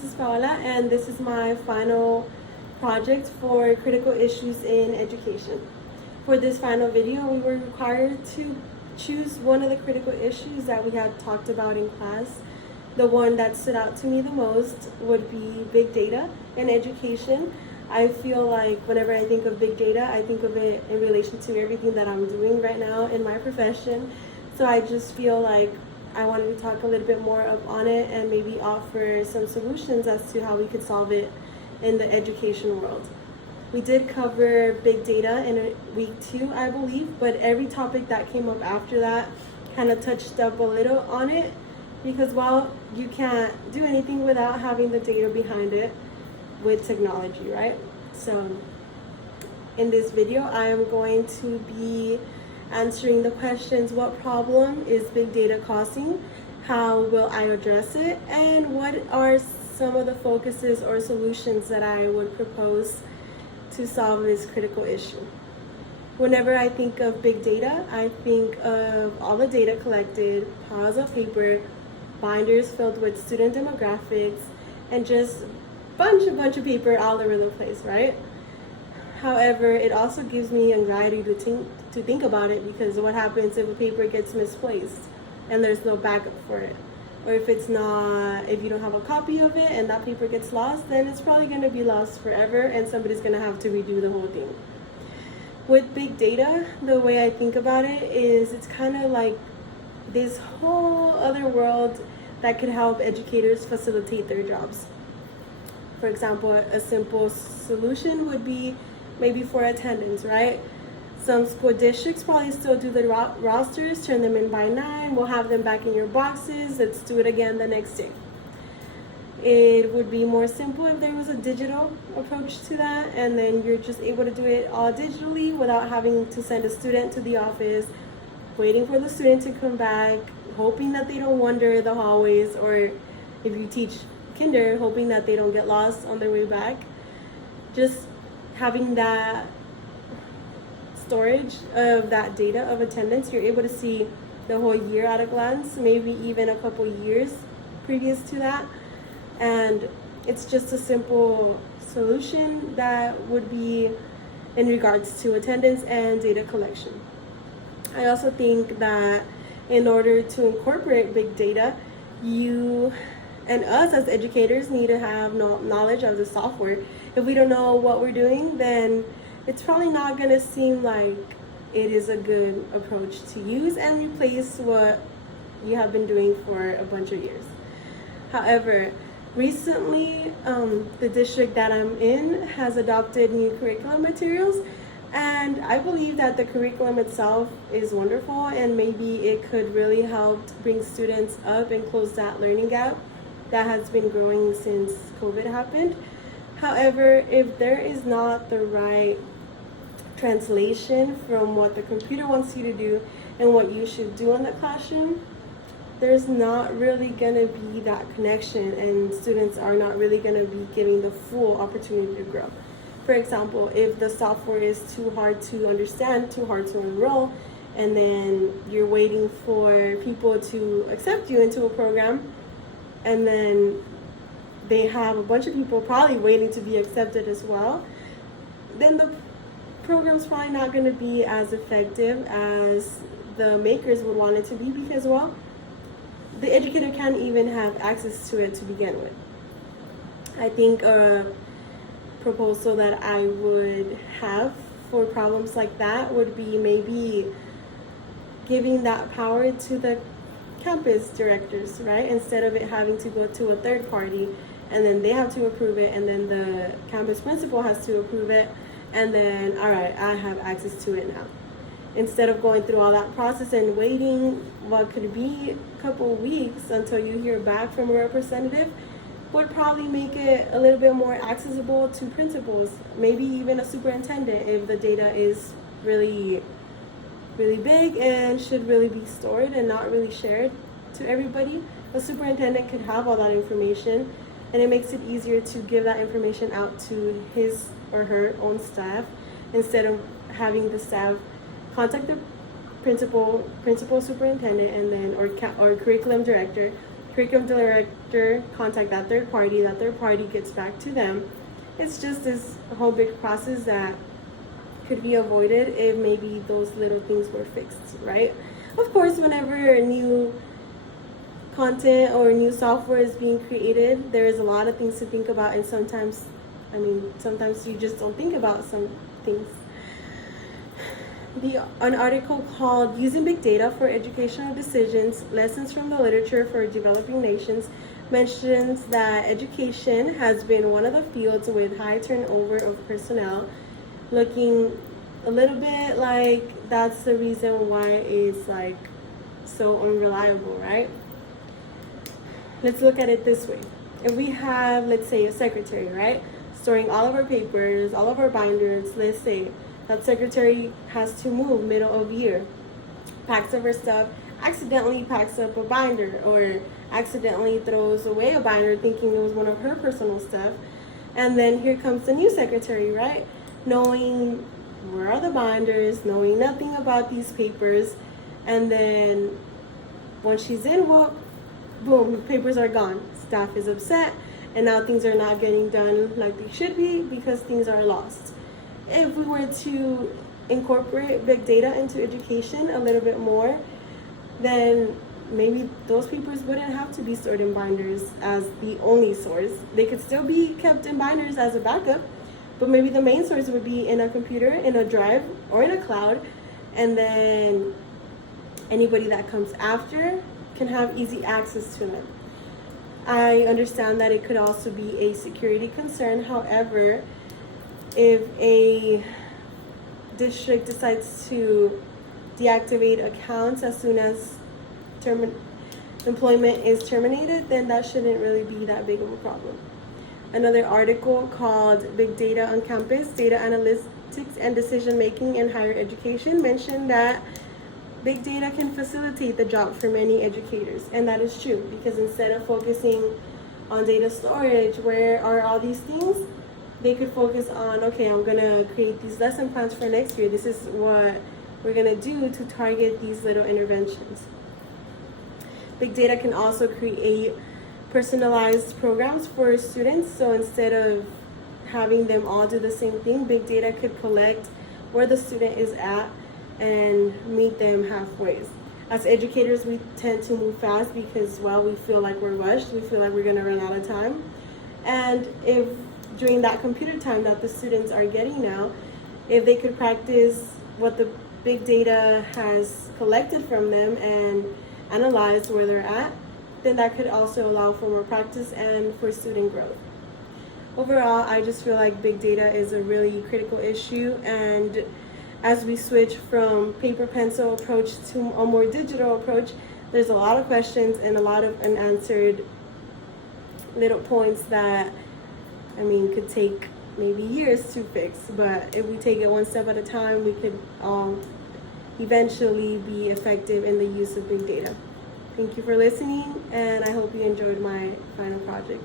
this is Paola, and this is my final project for critical issues in education. For this final video, we were required to choose one of the critical issues that we had talked about in class. The one that stood out to me the most would be big data in education. I feel like whenever I think of big data, I think of it in relation to everything that I'm doing right now in my profession. So I just feel like I wanted to talk a little bit more up on it and maybe offer some solutions as to how we could solve it in the education world. We did cover big data in week 2, I believe, but every topic that came up after that kind of touched up a little on it because, well, you can't do anything without having the data behind it with technology, right? So in this video, I am going to be answering the questions: what problem is big data causing? How will I address it? And what are some of the focuses or solutions that I would propose to solve this critical issue? Whenever I think of big data, I think of all the data collected, piles of paper, binders filled with student demographics, and just bunch of paper all over the place, right? However, it also gives me anxiety to think about it, because what happens if a paper gets misplaced and there's no backup for it? Or if you don't have a copy of it and that paper gets lost, then it's probably going to be lost forever and somebody's going to have to redo the whole thing. With big data, the way I think about it is it's kind of like this whole other world that could help educators facilitate their jobs. For example, a simple solution would be maybe for attendance, right? Some school districts probably still do the rosters, turn them in by 9, we'll have them back in your boxes, let's do it again the next day. It would be more simple if there was a digital approach to that, and then you're just able to do it all digitally without having to send a student to the office, waiting for the student to come back, hoping that they don't wander the hallways, or if you teach kinder, hoping that they don't get lost on their way back. Just having that storage of that data of attendance, you're able to see the whole year at a glance, maybe even a couple years previous to that. And it's just a simple solution that would be in regards to attendance and data collection. I also think that in order to incorporate big data, you and us as educators need to have knowledge of the software. If we don't know what we're doing, then it's probably not going to seem like it is a good approach to use and replace what you have been doing for a bunch of years. However, recently, the district that I'm in has adopted new curriculum materials, and I believe that the curriculum itself is wonderful, and maybe it could really help bring students up and close that learning gap that has been growing since COVID happened. However, if there is not the right translation from what the computer wants you to do and what you should do in the classroom, there's not really going to be that connection, and students are not really going to be getting the full opportunity to grow. For example, if the software is too hard to understand, too hard to enroll, and then you're waiting for people to accept you into a program, and then they have a bunch of people probably waiting to be accepted as well, then the program's probably not going to be as effective as the makers would want it to be, because, well, the educator can't even have access to it to begin with. I think a proposal that I would have for problems like that would be maybe giving that power to the campus directors, right? Instead of it having to go to a third party and then they have to approve it, and then the campus principal has to approve it, and then, all right, I have access to it now. Instead of going through all that process and waiting what could be a couple of weeks until you hear back from a representative, would probably make it a little bit more accessible to principals, maybe even a superintendent, if the data is really big and should really be stored and not really shared to everybody. A superintendent could have all that information, and it makes it easier to give that information out to his or her own staff, instead of having the staff contact the principal superintendent, and then or curriculum director, curriculum director contact that third party gets back to them. It's just this whole big process that could be avoided if maybe those little things were fixed, right? Of course, whenever new content or new software is being created, there is a lot of things to think about, and sometimes you just don't think about some things. An article called Using Big Data for Educational Decisions, Lessons from the Literature for Developing Nations mentions that education has been one of the fields with high turnover of personnel, looking a little bit like that's the reason why it's like so unreliable, right? Let's look at it this way. If we have, let's say, a secretary, right, storing all of our papers, all of our binders, let's say that secretary has to move middle of year, packs up her stuff, accidentally packs up a binder, or accidentally throws away a binder thinking it was one of her personal stuff. And then here comes the new secretary, right, knowing where are the binders, knowing nothing about these papers, and then once she's in, well, boom, the papers are gone. Staff is upset, and now things are not getting done like they should be because things are lost. If we were to incorporate big data into education a little bit more, then maybe those papers wouldn't have to be stored in binders as the only source. They could still be kept in binders as a backup, but maybe the main source would be in a computer, in a drive, or in a cloud, and then anybody that comes after can have easy access to them. I understand that it could also be a security concern. However, if a district decides to deactivate accounts as soon as employment is terminated, then that shouldn't really be that big of a problem. Another article called Big Data on Campus, Data Analytics and Decision Making in Higher Education mentioned that big data can facilitate the job for many educators, and that is true, because instead of focusing on data storage, where are all these things, they could focus on, okay, I'm gonna create these lesson plans for next year. This is what we're gonna do to target these little interventions. Big data can also create personalized programs for students. So instead of having them all do the same thing, big data could collect where the student is at and meet them halfway. As educators, we tend to move fast because, well, we feel like we're rushed. We feel like we're gonna run out of time. And if during that computer time that the students are getting now, if they could practice what the big data has collected from them and analyze where they're at, then that could also allow for more practice and for student growth. Overall, I just feel like big data is a really critical issue, and as we switch from paper pencil approach to a more digital approach, there's a lot of questions and a lot of unanswered little points that, could take maybe years to fix. But if we take it one step at a time, we could eventually be effective in the use of big data. Thank you for listening, and I hope you enjoyed my final project.